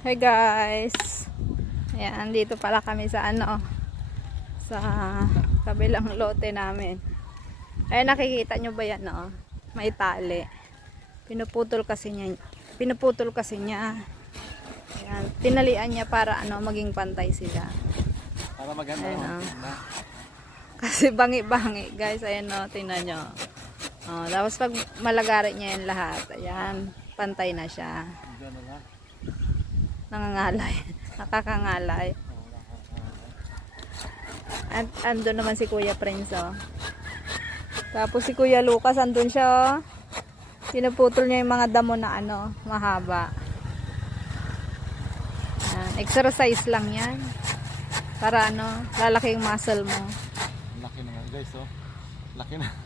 Hey guys. Ayan, dito pala kami sa ano, sa kabilang lote namin. Ay nakikita nyo ba yan, no? May tali. Pinuputol kasi niya. Pinuputol kasi niya. Ayan, tinalian niya para ano, maging pantay sila. Para maganda. Ayun, oh. oh. Ganda. Kasi bangi-bangi, guys. Ayan o, tingnan nyo. Oh, tapos pag malagari niya yan lahat, ayan, pantay na siya. Ganda na. Nangangalay. Nakakangalay. At andun naman si Kuya Prince, oh. Tapos si Kuya Lucas, andun siya, oh. Niya yung mga damo na ano, mahaba. Yan. Exercise lang yan. Para ano, lalaki yung muscle mo. Laki naman guys oh. Laki na.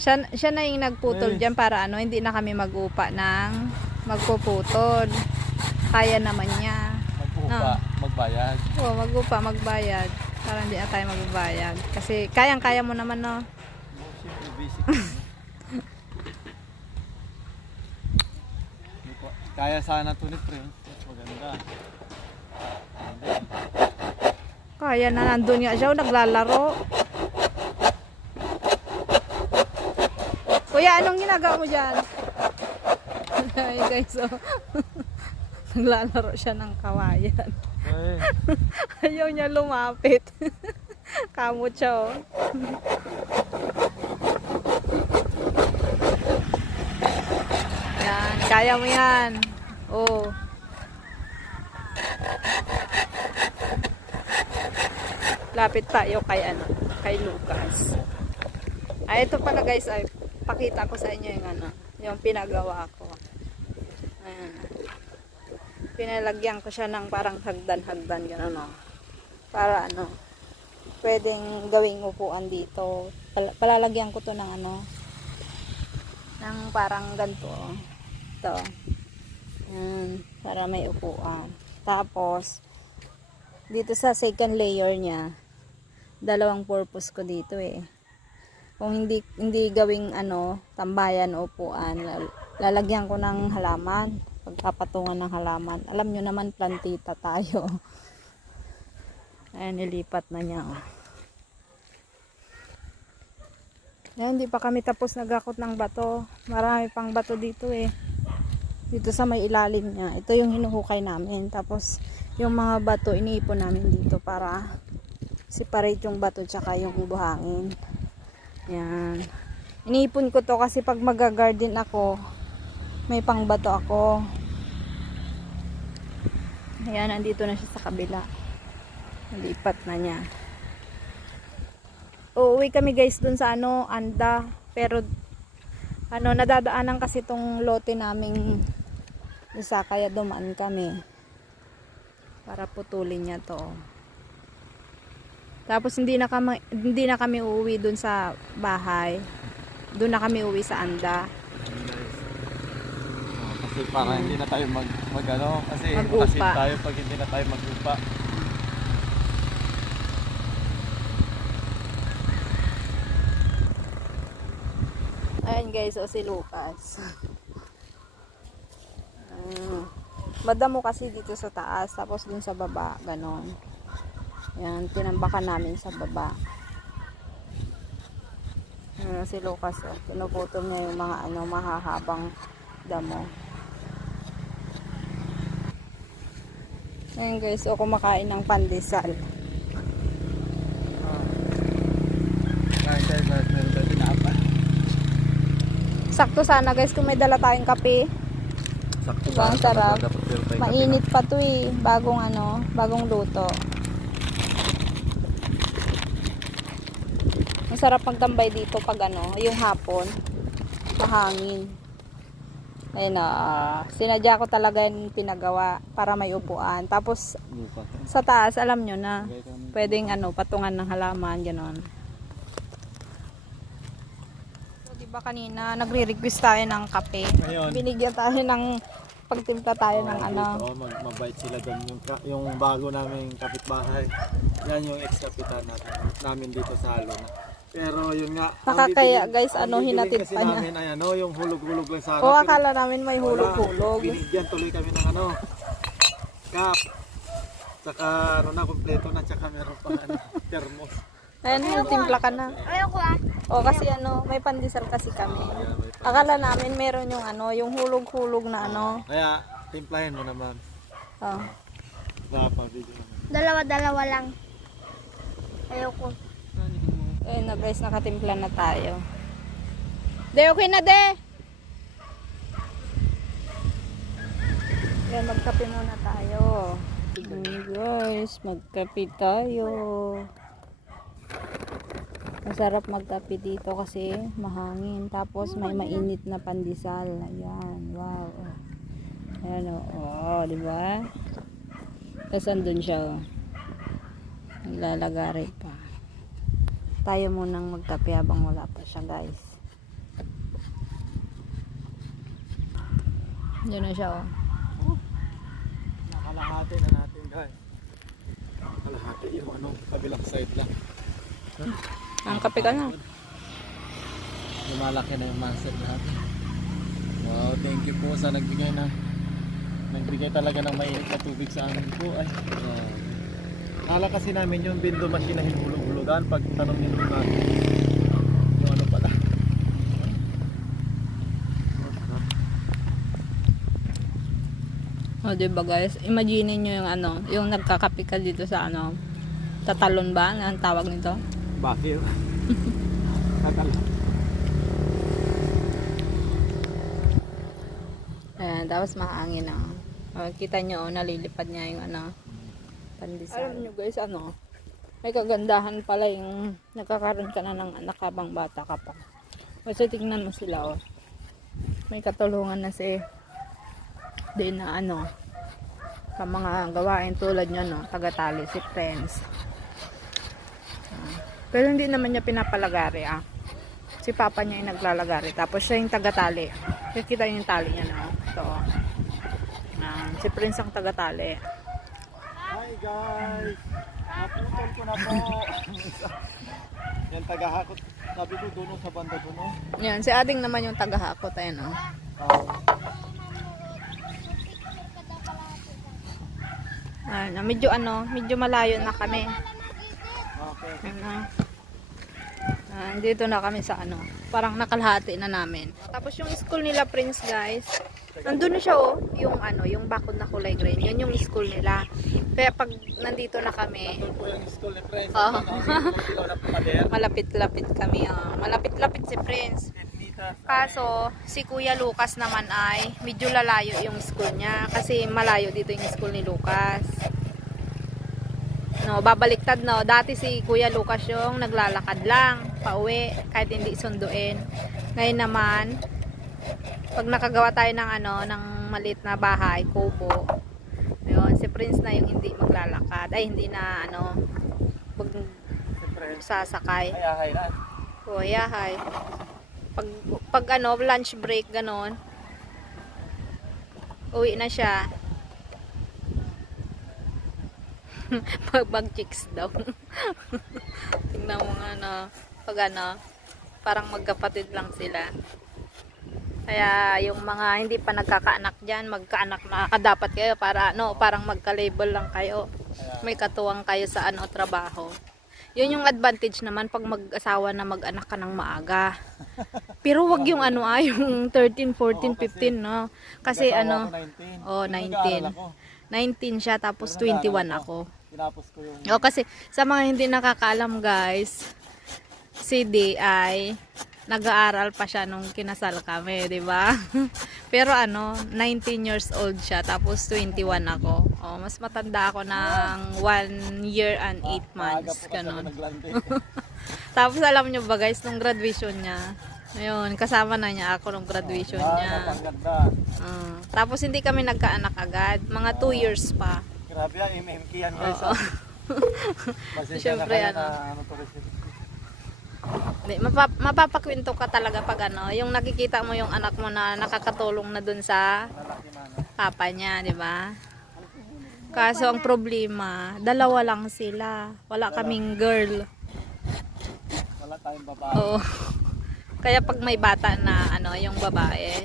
Siya, siya na yung nagputol Nice. dyan para ano, hindi na kami mag-upa ng magpuputol. Kaya naman niya. Magpupa, magbayad. Oo, mag-upa, magbayad. Para hindi na tayo magbayad. Kasi kayang-kaya mo naman, no? Kaya sana to ni Prince. Maganda. Kaya na nandun nga siya, oh, naglalaro. Kuya, anong ginagawa mo dyan? Ay, guys, oh. naglalaro siya ng kawayan. Ay, Ayaw niya lumapit. Kamot siya, oh. Yan, kaya mo yan. Oh. Lapit tayo kay ano, kay Lucas. Ay, ito pala guys, ay pakita ko sa inyo yung ano, yung pinagawa ko. Ayan. Pinalagyan ko siya ng parang hagdan-hagdan gano'n, no? Para ano, pwedeng gawing upuan dito. Pal- palalagyan ko to ng ano, ng parang ganito. Ito. Yan, para may upuan. Tapos, dito sa second layer niya, dalawang purpose ko dito eh. Kung hindi hindi gawing ano, tambayan o upuan, lal- lalagyan ko ng halaman, pagpapatungan ng halaman. Alam nyo naman plantita tayo. Ayan, nilipat na niya. Oh. Ayan, hindi pa kami tapos nagakot ng bato. Marami pang bato dito eh. Dito sa may ilalim niya. Ito yung hinuhukay namin. Tapos, yung mga bato, iniipon namin dito para separate yung bato tsaka yung buhangin. Yan. Iniipon ko to kasi pag mag-garden ako, may pang bato ako. Ayan, nandito na siya sa kabila. Nalipat na niya. Uuwi kami guys dun sa ano, Anda. Pero, ano, nadadaanan kasi tong lote naming isa, kaya dumaan kami. Para putulin niya to. Tapos hindi na kami hindi na kami uuwi dun sa bahay. Doon na kami uwi sa Anda. Oh, kasi para hindi na tayo mag, mag ano, kasi kasi tayo pag hindi na tayo mag-upa. Ayan guys, o si Lucas. Ah, madamo kasi dito sa taas, tapos dun sa baba, ganon. Ayan, tinambakan namin sa baba. Ayan si Lucas, oh. pinuputol niya yung mga ano, mahahabang damo. Ayan guys, o kumakain ng pandesal. Oh. Kain tayo guys, meron tayo tinapa. Sakto sana guys kung may dala tayong kape. Sakto Diba, ang sarap. Mainit pa to eh. Bagong ano, bagong luto. Masarap magtambay dito pag ano, yung hapon. Mahangin. Ayun na, ah, sinadya ko talaga yung pinagawa para may upuan. Tapos sa taas, alam nyo na, ng- pwedeng ano, patungan ng halaman, gano'n. So, di ba kanina, nagre-request tayo ng kape. Ngayon. Binigyan tayo ng, pagtimpla tayo ng Oo, ano, dito, oh, mag mabait sila doon yung, yung bago naming kapitbahay. Yan yung ex-kapitan natin, namin dito sa Luna. Pero yun nga. Nakakaya, guys, ano, hinatid pa niya. namin ay ano, yung hulog-hulog lang sana. O Pero akala namin may hulog-hulog. Binigyan tuloy kami ng ano, cup. Tsaka ano na, kompleto na. Tsaka meron pang ano, thermos. Ayan, yung timpla ka na. Ayoko ah. O kasi ano, may pandesal kasi kami. Akala namin meron yung ano, yung hulog-hulog na ano. Kaya, timplahin mo naman. Oh. Wala video naman. Dalawa-dalawa lang. Ayoko. Ayun na guys, nakatimpla na tayo. De, okay na de! Yan, magkape muna tayo. Ayun, guys, magkape tayo. Masarap magkape dito kasi mahangin. Tapos may mainit na pandesal. Ayan, wow. Ayan o, oh, di ba? Tapos andun siya, oh. Naglalagari pa. Tayo munang magkape habang wala pa siya, guys. Diyan na siya, oh. Nakalahati na natin guys. Nakalahati yung ano, kabilang side lang. Ang kape ka na. Lumalaki na yung mindset natin. Wow, thank you po sa nagbigay na nagbigay talaga ng mainit na tubig sa amin po. Ay, wow. Kala kasi namin yung bindo machine na hinulog-hulugan pag tanongin mo natin. Yung ano pala. O, oh, diba guys? Imagine nyo yung ano, yung nagkakape ka dito sa ano, tatalon ba? Ang tawag nito? Bakit? Tatal. Ayan, tapos mahangin na. Oh, kita nyo, oh, nalilipad niya yung ano, pandesal. Alam nyo guys, ano, may kagandahan pala yung nagkakaroon ka na ng anak habang bata ka pa. Kasi tingnan mo sila, oh. May katulungan na si din na ano, sa mga gawain tulad nyo, no, tagatali, si Friends. Ah, Pero hindi naman niya pinapalagari, ah. Si Papa niya yung naglalagari. Tapos siya yung tagatali. Kikita yung tali niya, no. Ito, oh. Ah, si Prince ang tagatali. Hi guys! Naputol ko na po. Yan tagahakot. Sabi ko doon sa banda doon. oh. Yan, si Ading naman yung tagahakot, ayan, oh. Ah, Ayan, ah, medyo ano, medyo malayo na kami. okay. Ayan na. Ah, dito na kami sa ano, parang nakalahati na namin. Tapos yung school nila Prince guys, nandun na siya oh, yung ano, yung bakod na kulay green. Yan yung school nila. Kaya pag nandito na kami, Doon po yung school ni Prince. Oo. Ano, kilo na pader. malapit-lapit kami. ah. malapit-lapit si Prince. 10 meters. Kaso, si Kuya Lucas naman ay medyo lalayo yung school niya kasi malayo dito yung school ni Lucas. No, babaliktad no. Dati si Kuya Lucas yung naglalakad lang pauwi kahit hindi sunduin. Ngayon naman, pag nakagawa tayo ng ano, ng maliit na bahay, kubo. Ayun, si Prince na yung hindi maglalakad. Ay, hindi na ano, pag Si sasakay. Ay, ahay na. Kuya, hi. Pag, pag ano, lunch break, ganon. Uwi na siya. pag bag chicks daw. Tingnan mo nga na, pag ano, parang magkapatid lang sila. Kaya yung mga hindi pa nagkakaanak dyan, magkaanak na dapat kayo para ano, parang magka-label lang kayo. May katuwang kayo sa ano, trabaho. Yun yung advantage naman pag mag-asawa na mag-anak ka ng maaga. Pero wag yung ano ah, yung 13, 14, 15, no? Kasi ano, ako 19. oh, Nag-aaral 19. ako. 19 siya tapos Pero nag-aaral 21 ako. Tinapos ko yung... O kasi sa mga hindi nakakaalam guys, ay nag-aaral pa siya nung kinasal kami, 'di ba? Pero ano, 19 years old siya tapos 21 ako. Oh, mas matanda ako ng 1 year and 8 Maaga months ganun. Tapos alam nyo ba guys, nung graduation niya, ayun, kasama na niya ako nung graduation Ah, niya. Ah, tapos hindi kami nagkaanak agad, mga 2 years pa. Grabe yan, MMK yan guys. Ah. Siyempre, ano. na ano Hindi, mapap- mapapakwento ka talaga pag ano, yung nakikita mo yung anak mo na nakakatulong na dun sa papa niya, di ba? Kaso ang problema, dalawa lang sila. Wala kaming girl. Wala tayong babae. Oo. Kaya pag may bata na ano, yung babae,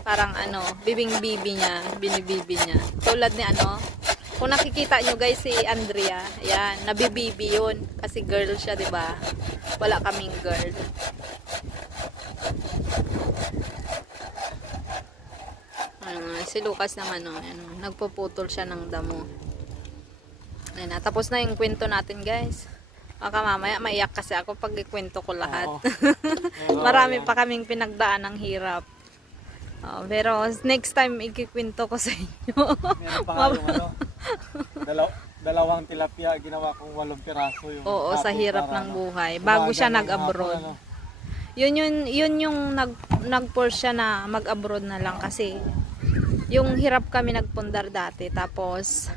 parang ano, bibing-bibi niya, binibibi niya. Tulad ni ano, kung nakikita nyo guys si Andrea, yan, nabibibi yun. Kasi girl siya, di ba? Wala kaming girl. Ano, si Lucas naman, oh, ano, nagpuputol siya ng damo. Ayun na, tapos na yung kwento natin guys. Baka mamaya maiyak kasi ako pag ikwento ko lahat. Oo. Marami pa kaming pinagdaan ng hirap. Oh, pero next time ikikwento ko sa inyo. Meron pa nga yung ano, dalaw, dalawang tilapia, ginawa kong walong piraso yung Oo, sa hirap ng ano, buhay. Bago siya nag-abroad. ano. Yun yun yun yung nag nag-force siya na mag-abroad na lang kasi yung hirap kami nagpundar dati tapos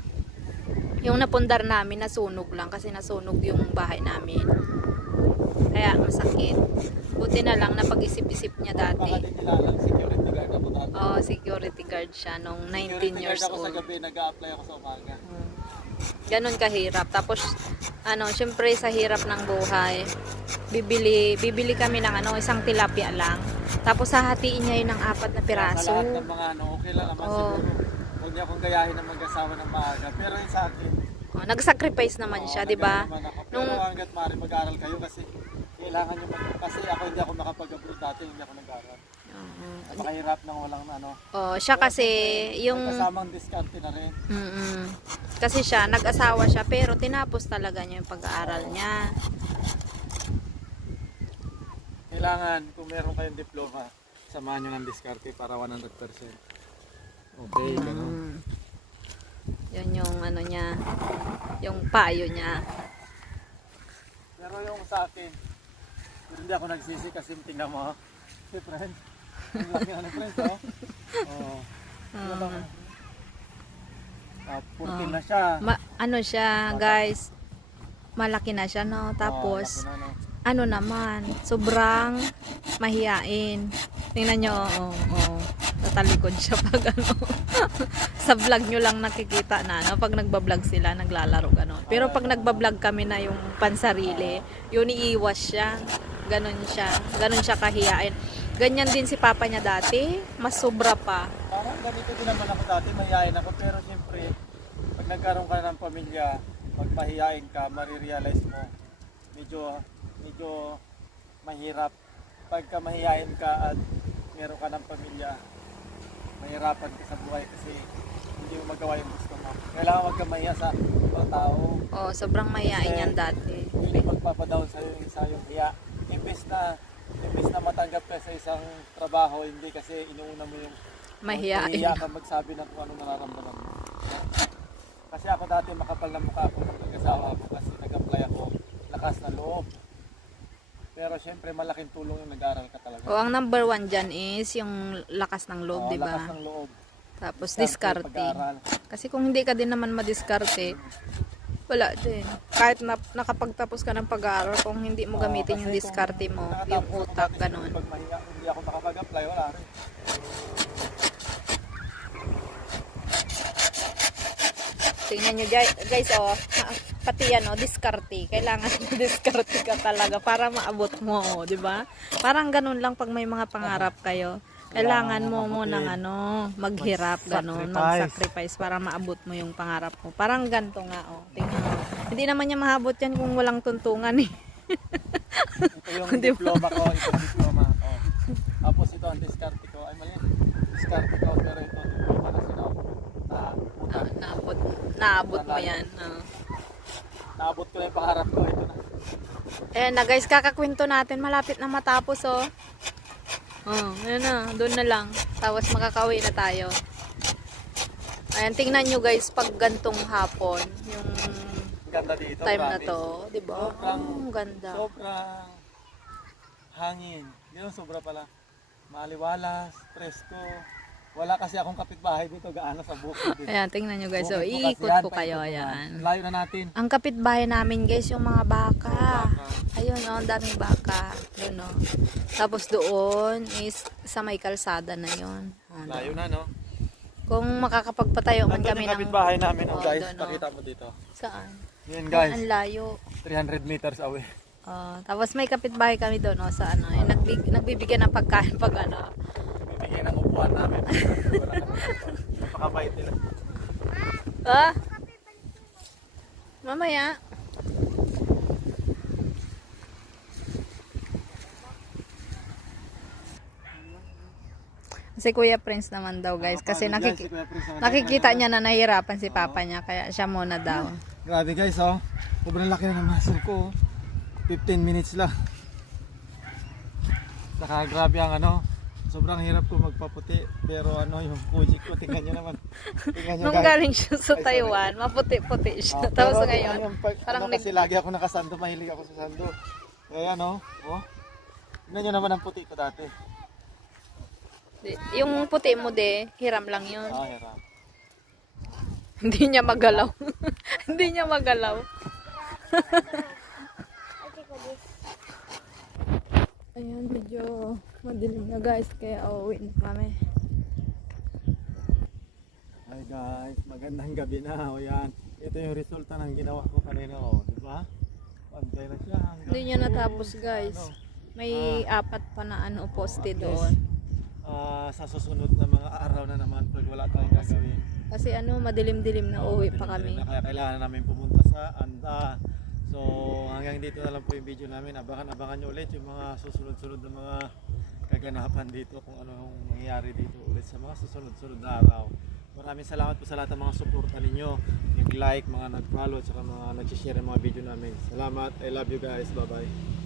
yung napundar namin nasunog lang kasi nasunog yung bahay namin. Kaya masakit. Buti na lang na pag-isip-isip niya dati. Nilalang security guard. Oh, security siya nung 19 Security years guard ako sa old. gabi, nag-a-apply ako sa umaga. Ganon kahirap. Tapos, ano, syempre sa hirap ng buhay, bibili, bibili kami ng ano, isang tilapia lang. Tapos hahatiin niya yun ng apat na Sa piraso. lahat ng mga ano, okay lang naman Oo. siguro. Huwag niya akong gayahin ng mag-asawa ng maaga. Pero yung sa akin, Oh, nag-sacrifice naman oo, siya, di ba? Nung- hanggat maaari mag-aaral kayo kasi kailangan nyo mag- kasi ako hindi ako nakapag-abroad dati, hindi ako nag-aaral. Napakahirap ng walang ano. Oh, siya kasi yung kasamang diskarte na rin. Mm-mm. Kasi siya, nag-asawa siya, pero tinapos talaga niya yung pag-aaral niya. Kailangan, kung meron kayong diploma, samahan nyo ng diskarte para 100%. Okay, gano'n. Mm. Yun yung ano niya, yung payo niya. Pero yung sa akin, hindi ako nagsisi kasi tingnan mo, si friend. Ang laki na ng friends, oh. Ano ba? Ah, 14 na siya. Ma- ano siya, guys, malaki na siya, no? Tapos, Oo, laki na, no? ano naman, sobrang mahiyain. Tingnan nyo, oo, oo. Tatalikod siya pag ano. sa vlog nyo lang nakikita na, no? Pag nagbablog sila, naglalaro, gano'n. Pero pag nagbablog kami na yung pansarili, yun iiwas siya. Ganon siya. Ganon siya kahiyain. Ganyan din si papa niya dati, mas sobra pa. Parang ganito din naman ako dati, mahihain ako. Pero siyempre, pag nagkaroon ka ng pamilya, pag mahihain ka, marirealize mo, medyo, medyo mahirap. Pagka mahihain ka at meron ka ng pamilya, mahirapan ka sa buhay kasi hindi mo magawa yung gusto mo. Kailangan wag ka mahiya sa ibang tao. Oh, sobrang mahiyain yan dati. Hindi magpapadown sa yung isa yung hiya. Imbes na imbes na matanggap ka sa isang trabaho, hindi kasi inuuna mo yung Mahiyain. Mahiya ka magsabi ng kung ano nararamdaman mo. Kasi ako dati makapal na mukha ako ng pag-asawa ko kasi nag-apply ako lakas na loob. Pero syempre malaking tulong yung nag-aral ka talaga. O, ang number one dyan is yung lakas ng loob, Oo, di Lakas ba? ng loob. Tapos Diskarte. Kasi kung hindi ka din naman madiskarte, wala din. Kahit na, nakapagtapos ka ng pag-aaral, kung hindi mo gamitin yung diskarte mo, yung utak, ganun. Pag hindi ako makapag-apply, wala rin. Tingnan nyo guys, oh, pati yan oh, diskarte. Kailangan diskarte ka talaga para maabot mo, oh, di ba? Parang ganun lang pag may mga pangarap kayo. Kailangan mo mo ng ano, maghirap, ganun, mag-sacrifice para maabot mo yung pangarap mo. Parang ganito nga, oh. Tingnan mo. Hindi naman niya mahabot yan kung walang tuntungan eh. Ito yung diploma ko, ito yung diploma ko. Tapos ito ang diskarte ko. Ay mali. Diskarte ko pero ito diploma na sila. Na, Ah, naabot, naabot mo yan. ah. naabot ko na yung pangarap ko. Ito na. Ayan na guys, kakakwento natin. Malapit na matapos oh. Oh, ayan na. Doon na lang. Tapos makakauwi na tayo. Ayan, tingnan nyo guys pag gantong hapon. Yung Ganda dito. time na to. Di ba? Sobrang- Ang ganda. Sobrang hangin. Hindi naman sobra pala. Maliwalas, presko. Wala kasi akong kapitbahay dito gaano sa bukid. Ayan, tingnan nyo guys. So, Bukid bukas iikot ko kayo. Ayan. Layo na natin. Ang kapitbahay namin guys, yung mga baka. Baka. Ayun, oh, ang daming baka. Doon, oh. Tapos doon is sa may kalsada na yun. Oh, doon. Layo na no. Kung makakapagpatayo man kami ng... kapitbahay namin oh, Oh, guys. doon, oh. Pakita mo dito. Saan? Yan Ang guys. layo. 300 meters away. Oh, tapos may kapitbahay kami doon oh, sa ano, eh, nagbig, nagbibigyan ng pagkain pag ano. Bibigyan ng upuan namin. Napakabait nila. Ah? Mamaya. Si Kuya Prince naman daw guys kasi Napakagod yan, nakiki- si Kuya Prince, ang nakikita niya na nahihirapan si papa niya kaya siya muna daw. Grabe guys, oh. Sobrang laki na ng muscle ko. oh. 15 minutes lang. Saka grabe ang ano, sobrang hirap ko magpaputi. Pero ano, yung Fuji ko, tingnan nyo naman. Tingnan nyo Nung guys. galing siya sa. Taiwan, maputi-puti siya. Ah, Tapos pero ngayon, yung parang ano, nag- kasi lagi ako nakasando, mahilig ako sa sando. Kaya ano, oh. Tingnan nyo naman ang puti ko dati. Yung puti mo de, hiram lang yun. Ah, hirap. Hindi niya magalaw. Hindi niya magalaw. Ayan, medyo madilim na guys, kaya uuwi na kami. Hi guys, magandang gabi na. O yan, ito yung resulta ng ginawa ko kanina. O, di ba? Pantay na siya. Hindi niya natapos guys. ano. May apat pa na ano poste At least, doon. ah, sa susunod na mga araw na naman pag wala tayong gagawin. Kasi ano, madilim-dilim na uuwi pa kami. Na kaya kailangan namin pumunta sa Anda. So hanggang dito na lang po yung video namin. Abangan-abangan nyo ulit yung mga susunod-sunod na mga kaganapan dito kung ano yung mangyayari dito ulit sa mga susunod-sunod na araw. Maraming salamat po sa lahat ng mga suporta ninyo. Nag-like, mga nag-follow, at mga nag-share ng mga video namin. Salamat. I love you guys. Bye-bye.